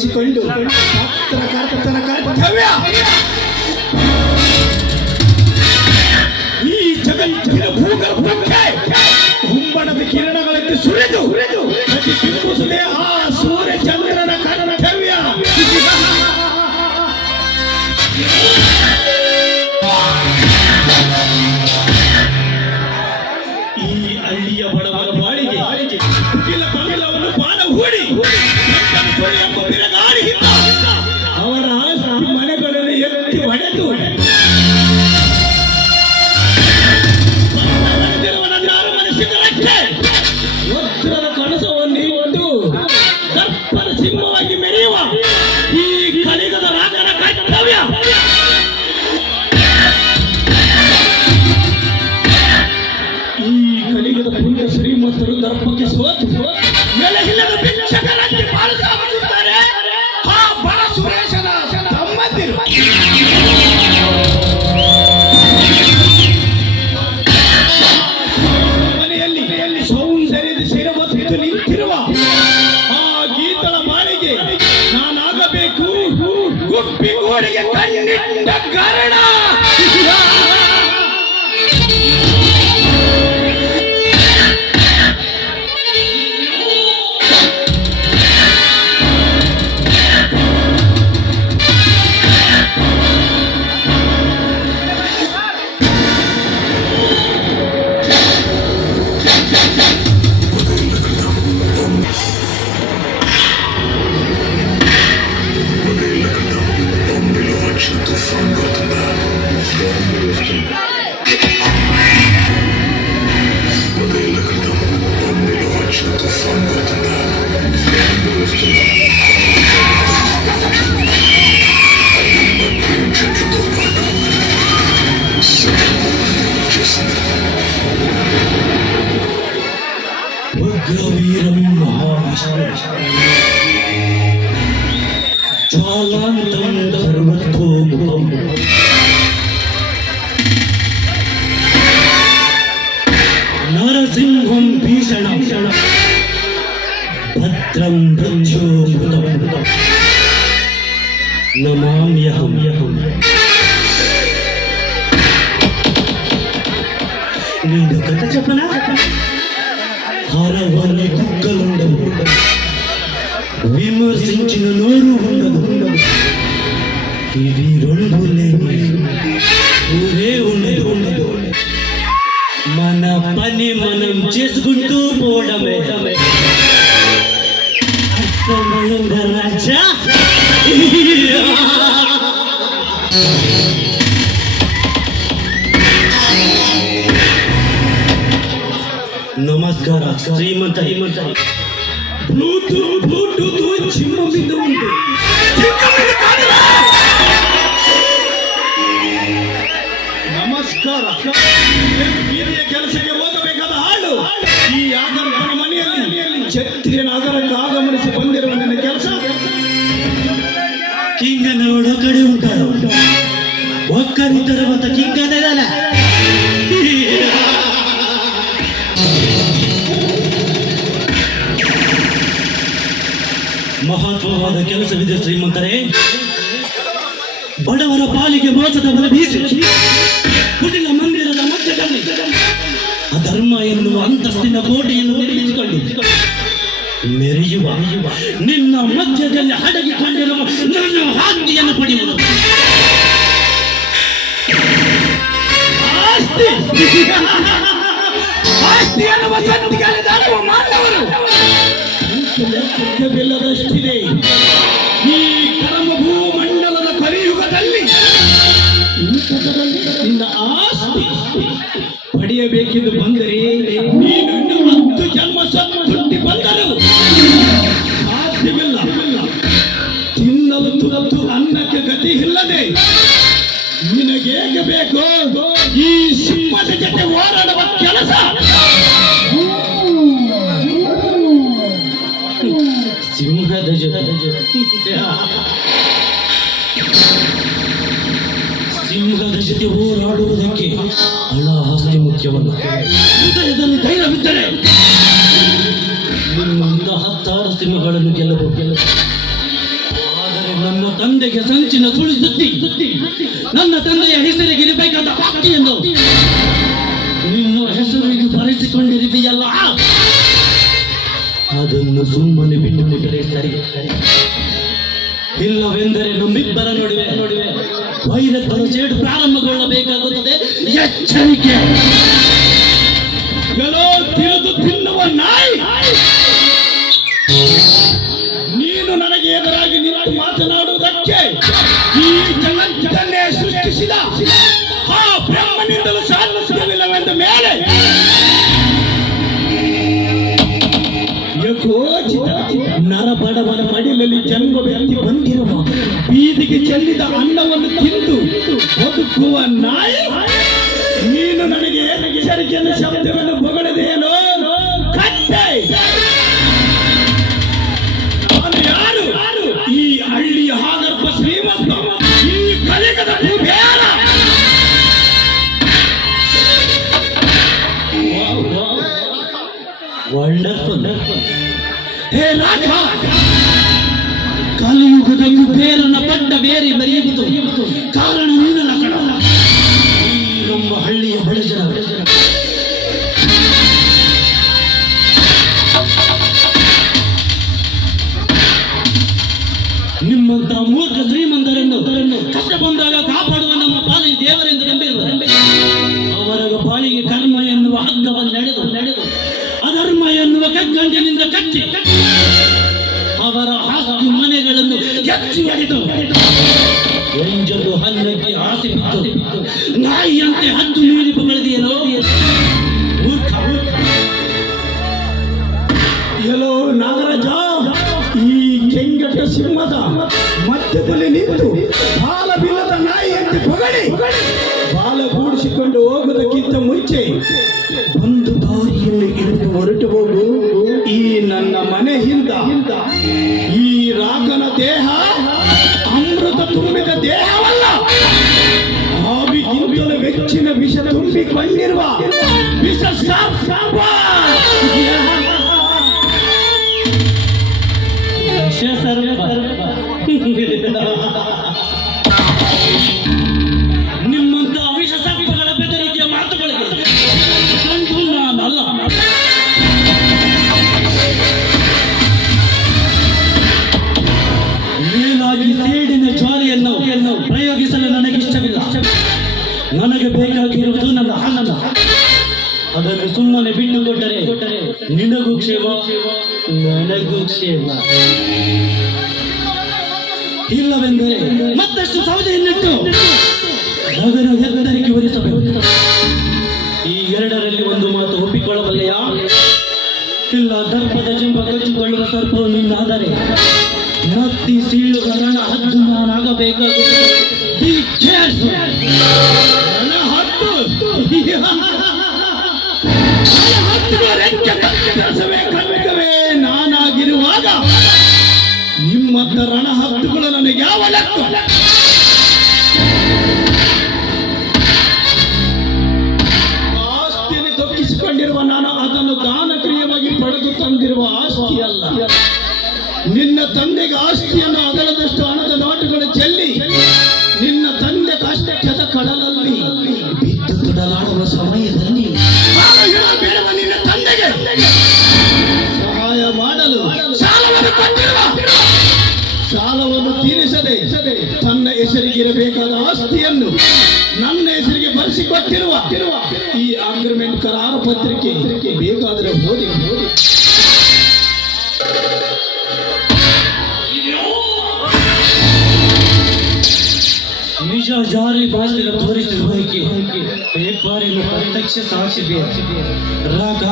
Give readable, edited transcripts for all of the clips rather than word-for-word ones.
ವಹಿಸಿಕೊಂಡು ಪತ್ರಕರ್ತನ ಕರ್ತವ್ಯ ಈ ಜಗತ್ತಿನ ಭೂಗರ್ಭಕ್ಕೆ ಹುಂಬಣದ ಕಿರಣಗಳನ್ನು ಸುರಿದು ಪ್ರತಿಬಿಂಬಿಸುವುದೇ ಆ ಸೂರ್ಯ ಚಂದ್ರನ ಕರ್ತವ್ಯ. ಈ ಹಳ್ಳಿಯ ಬಡವರ ಬಾಳಿಗೆ ಕಪಿಲವನ್ನು ಬಾಣ ಹೂಡಿ ಎಂಬ ಬಿರಗಾಳಿಯಿಂದ ಅವರ ಆಸ್ತಿ ಮನೆಗಳನ್ನು ಎತ್ತಿ ಹೊಡೆದು ವಜ್ರದ ಕಣಸವನ್ನು ಇಟ್ಟು ದರ್ಪದ ಸಿಂಹವಾಗಿ ಮೆರೆಯುವ ಈ ಕಲಿಗದ ರಾಜನ ಕರ್ತವ್ಯ. ಈ ಕಲಿಗದ ಪುಣ್ಯ ಶ್ರೀಮಂತರು ದರ್ಪಕ್ಕೆ ಸೋತು ನೆಲೆಯಿಲ್ಲದ ಭಿಕ್ಷಕರಾಗಿ ಬಾಳುತ್ತಾರೆ ಆ ಬಡ ಸುರೇಶನ ತಮ್ಮಂದಿರು. ಮನೆಯಲ್ಲಿ ಸೌಂದರ್ಯದ ಶಿರವತ್ತು ನಿಂತಿರುವ ಆ ಗೀತಳ ಬಾಳಿಗೆ ನಾನಾಗಬೇಕು ಗುಬ್ಬಿಗೋಡಿಗೆ ಕಣ್ಣಿಟ್ಟ ಕಾರಣ. ಜ್ವಾಲಾಂತಂ ಸರ್ವತೋಮುಖಂ ನರಸಿಂಹಂ ಭೀಷಣಂ ಭದ್ರಂ ಮೃತ್ಯೋಮೃತಂ ನಮಾಮ್ಯಹಂ. ನೀನು ಕಥಜಪನ హరవని కుక్కలుండవు విమర్శించిన నోరు ఉండదు. ఇవి రెండు లేని ఊరే ఉండదు. మన పని మనం చేసుకుంటూ పోవడమే. అర్థమైందా రాజా? ನಮಸ್ಕಾರ ಶ್ರೀಮಂತ. ಬ್ಲೂಟೂತ್ ಚಿಮ್ಮದಿಂದ ಉಂಟು. ನಮಸ್ಕಾರ. ಬೀದಿಯ ಕೆಲಸಕ್ಕೆ ಹೋಗಬೇಕಾದ ಹಾಡು ಈ ಆಗಮನ ಮನೆಯಲ್ಲಿ ಛತ್ರಿಯ ನಗರಕ್ಕೆ ಆಗಮನಿಸಿ ಬಂದಿರುವ ನನ್ನ ಕೆಲಸ. ಕಿಂಗನ ಕಡೆ ಉಂಟಾರ ಒಕ್ಕರಿ ತರುವಂತ ಕಿಂಗನ ಮಹತ್ವವಾದ ಕೆಲಸವಿದೆ ಶ್ರೀಮಂತರೇ. ಬಡವರ ಪಾಲಿಗೆ ಮೋಸದ ಬಲ ಬೀಸಿ ಕುಟಿಲ ಮಂದಿರದ ಮಧ್ಯದಲ್ಲಿ ಅಧರ್ಮ ಎನ್ನುವ ಅಂತಸ್ತಿನ ಕೋಟೆಯನ್ನು ನಿರ್ಮಿಸಿಕೊಂಡು ಮೆರೆಯುವ ನಿನ್ನ ಮಧ್ಯದಲ್ಲಿ ಅಡಗಿಕೊಂಡಿರುವ ನನ್ನ ಆಸ್ತಿಯನ್ನು ಪಡೆಯುವುದು. ಆಸ್ತಿ ಎನ್ನುವ ಸತ್ಯಗಾಲ ದಾಳುವ ಮಾನವರು ಲೆಕ್ಕವಿಲ್ಲದಷ್ಟಿದೆ ಈ ಕರ್ಮ ಭೂಮಂಡಲದ ಕಲಿಯುಗದಲ್ಲಿ. ನಿನ್ನ ಆಸ್ತಿ ಪಡೆಯಬೇಕೆಂದು ಬಂದರೆ ನೀನು 10 ಜನ್ಮ ಸುಟ್ಟಿ ಬಂದರು ಸಾಧ್ಯವಿಲ್ಲ. ತಿನ್ನಲು ತುಲತು ಅನ್ನಕ್ಕೆ ಗತಿ ಇಲ್ಲದೆ ನಿನಗೇಗೆ ಬೇಕೋ ಈ ಸಿಂಹದ ಜೊತೆ ಹೋರಾಡುವ ಕೆಲಸ. ಸಿಂಹದ ಜೊತೆ ಹೋರಾಡುವುದಕ್ಕೆ ಹಣ ಆಸ್ತಿ ಮುಖ್ಯವಲ್ಲ. ಹೃದಯದಲ್ಲಿ ಧೈರ್ಯವಿದ್ದರೆ ನಿಮ್ಮಿಂದ 10 ಸಿಂಹಗಳನ್ನು ಗೆಲ್ಲಬಹುದು. ತಂದೆಗೆ ಸಂಚಿನ ಸುಳಿ ಸುತ್ತಿ ನನ್ನ ತಂದೆಯ ಹೆಸರಿಗೆ ಇರಬೇಕಾದ ಆಸ್ತಿಯನ್ನು ನಿನ್ನ ಹೆಸರಿಗೆ ಬರೆಸಿಕೊಂಡಿರಿದೆಯಲ್ಲ, ಅದನ್ನು ಸುಮ್ಮನೆ ಬಿಟ್ಟುಬಿಟ್ಟರೆ ಸರಿ. ಇಲ್ಲವೆಂದರೆ ನಮ್ಮಿಬ್ಬರ ನಡುವೆ ವೈರತ್ವದ ಸೇಡು ಪ್ರಾರಂಭಗೊಳ್ಳಬೇಕಾಗುತ್ತದೆ. ಎಚ್ಚರಿಕೆ. ತಿಳಿದು ತಿನ್ನುವ ನಾಯಿ, ನೀನು ನನಗೆ ಎದುರಾಗಿ ನಿಂತು ಮಾತನಾಡುವುದಕ್ಕೆ ಈ ಜಗತ್ತನ್ನೇ ಸೃಷ್ಟಿಸಿದ ಆ ಬ್ರಹ್ಮನಿಂದಲೂ ಸಾಧ್ಯವಿಲ್ಲವೆಂದ ಮೇಲೆ ಯಥೋಚಿತ ನರಬಡವನ ಮಡಿಲಲ್ಲಿ ಜನ್ಮವೆತ್ತಿ ಬಂದಿರುವ ಬೀದಿಗೆ ಚೆಲ್ಲಿದ ಅನ್ನವನ್ನು ತಿಂದು ಬದುಕುವ ನಾಯಿ, ನೀನು ನನಗೆ ಎಚ್ಚರಿಕೆಯನ್ನು ಶಬ್ದವನ್ನು ಬೊಗಳದೇನೋ ಕತ್ತೆ. ನಾನು ಯಾರು? ಈ ಹಳ್ಳಿಯ ಹಾಗರ್ಭ ಶ್ರೀಮಂತ, ಈ ಕಲಿಕದ ಕುಬೇರ. ವಂಡರ್ಫುಲ್. ಹೇ ರಾಜ, ಕಲಿಯುಗದ ಕುಬೇರನ ಪಟ್ಟ ಬೇರೆ ಬರೆಯುವುದು ಕಾರಣ ನೀನಲ್ಲ ಕಣ. ಈ ನಮ್ಮ ಹಳ್ಳಿಯ ಬಡಜನ ನಿಮ್ಮಂತ ಮೂರ್ಖ ಶ್ರೀಮಂತರನ್ನು ಕಷ್ಟ ಬಂದಾಗ ಕಾಪಾಡುವ ನಮ್ಮ ಪಾಲಿನ ದೇವರೆಂದು ನಂಬಿರುವ ಅವರ ಪಾಲಿಗೆ ಕರ್ಮ ಎನ್ನುವ ಹಗ್ಗವನ್ನು ನಡೆದು ಅಧರ್ಮ ಎನ್ನುವ ಕಗ್ಗಂಟಿನಿಂದ ಕಟ್ಟಿ ಅವರ ಆಸ್ತಿ ಮನೆಗಳನ್ನು ಎತ್ತಿ ಹೊಡೆದು ಎಂಜಲು ಹಲ್ಲಕ್ಕೆ ಆಸೆ ಬಿದ್ದು ನಾಯಿಯಂತೆ ಹದ್ದು ಮೀರಿ ಬಗಳಿದೆಯೇನೋ ಮೂರ್ಖ. ಎಲ್ಲೋ ನಾಗರಾಜ, ಈ ಕೆಂಗಟ ಸಿಂಹದ ಮಧ್ಯದಲ್ಲಿ ನಿಂತು ಬಾಲವಿಲ್ಲದ ನಾಯಿಯಂತೆ ಬಗಡಿ ಬಾಲ ಗೂಡಿಸಿಕೊಂಡು ಹೋಗುವುದಕ್ಕಿಂತ ಮುಂಚೆ ಒಂದು ದಾರಿಯಲ್ಲಿ ಹಿಡಿದು ಹೊರಟು ಹೋಗು. ಈ ನನ್ನ ಮನೆ ಹಿಂದ ಈ ರಾಗನ ದೇಹ ಅಮೃತ ತುಂಬಿದ ದೇಹವಲ್ಲ, ಆವಿಗಿಂತಲೂ ಹೆಚ್ಚಿನ ವಿಷ ತುಂಬಿಕೊಂಡಿರುವ ವಿಷ ಸರ್ಪ. ನಿಮ್ಮಂತ ವಿಷ ಸರ್ಪಗಳ ಬೆದರಿಕೆಯ ಮಾತುಗಳಿಗೆ ಕಂಡು ನಾನಲ್ಲ. ಮೇಲಾಗಿ ಸೇಡಿನ ಜ್ವಾಲೆಯನ್ನು ಪ್ರಯೋಗಿಸಲು ನನಗಿಷ್ಟವಿಲ್ಲ. ನನಗೆ ಬೇಕಾಗಿರುವುದು ನನ್ನ ಹಣನ. ಅದನ್ನು ಸುಮ್ಮನೆ ಬಿಟ್ಟುಕೊಟ್ಟರೆ ನಿನಗೂ ಕ್ಷೇಮ, ನನಗೂ ಕ್ಷೇಮ. ಇಲ್ಲವೆಂದರೆ ಮತ್ತಷ್ಟು ಸೌದೆಯನ್ನಿಟ್ಟು ಮಗನ ಹೆತ್ತರಿಗೆ ಒಲಿಸಬೇಕು. ಈ ಎರಡರಲ್ಲಿ ಒಂದು ಮಾತು ಒಪ್ಪಿಕೊಳ್ಳಬಲ್ಲೆಯಾ? ಇಲ್ಲ, ದರ್ಪದ ಜಂಬ ಕಚ್ಚಿಕೊಳ್ಳುವ ಸರ್ಪವು ನಿನ್ನಾದರೆ ನತ್ತಿ ಸೀಳುವ ರಣ ಹದ್ದು ನಾನಾಗಬೇಕಾಗುತ್ತದೆ. ನಾನಾಗಿರುವಾಗ ನಿಮ್ಮಂತ ರಣ ಹತ್ತುಗಳು ನನಗೆ ಯಾವ ಲೆಕ್ಕ? ಆಸ್ತಿಯನ್ನು ದೊಕ್ಕಿಸಿಕೊಂಡಿರುವ ನಾನು ಅದನ್ನು ದಾನಕ್ರಿಯವಾಗಿ ಪಡೆದು ತಂದಿರುವ ಆಸ್ತಿ ಅಲ್ಲ. ನಿನ್ನ ತಂದೆಗೆ ಆಸ್ತಿಯನ್ನು ಅಗಲದಷ್ಟು ಹಣದ ನೋಟುಗಳು ಚೆಲ್ಲಿ ನಿನ್ನ ತಂದೆ ಕಷ್ಟದ ಕಡಲಲ್ಲಿ ಬಿದ್ದು ತುಡಲಾಡುವ ಸಮಯದಲ್ಲಿ ನಿನ್ನ ತಂದೆಗೆ ಸಹಾಯ ಮಾಡಲು ಸಾಲವನ್ನು ತೀರಿಸದೆ ತನ್ನ ಹೆಸರಿಗಿರಬೇಕಾದ ಆಸ್ತಿಯನ್ನು ನನ್ನ ಹೆಸರಿಗೆ ಬರೆಸಿಕೊಟ್ಟಿರುವ ಈ ಅಗ್ರಿಮೆಂಟ್ ಕರಾರು ಪತ್ರಿಕೆ ಬೇಕಾದರೆ ಓದಿ. ನಿಜ ಜಾರಿ ಬಾಗಿಲು ತೋರಿಸುವುದಕ್ಕೆ ಪೇಪಾರಿನ ಪ್ರತ್ಯಕ್ಷ ಸಾಕ್ಷಿ ರಾಗ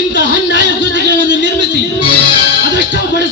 ಇಂತಹ ನ್ಯಾಯ ಕೃತಿಗಳನ್ನು ನಿರ್ಮಿಸಿ ಅದೆಷ್ಟೋ ಬಡ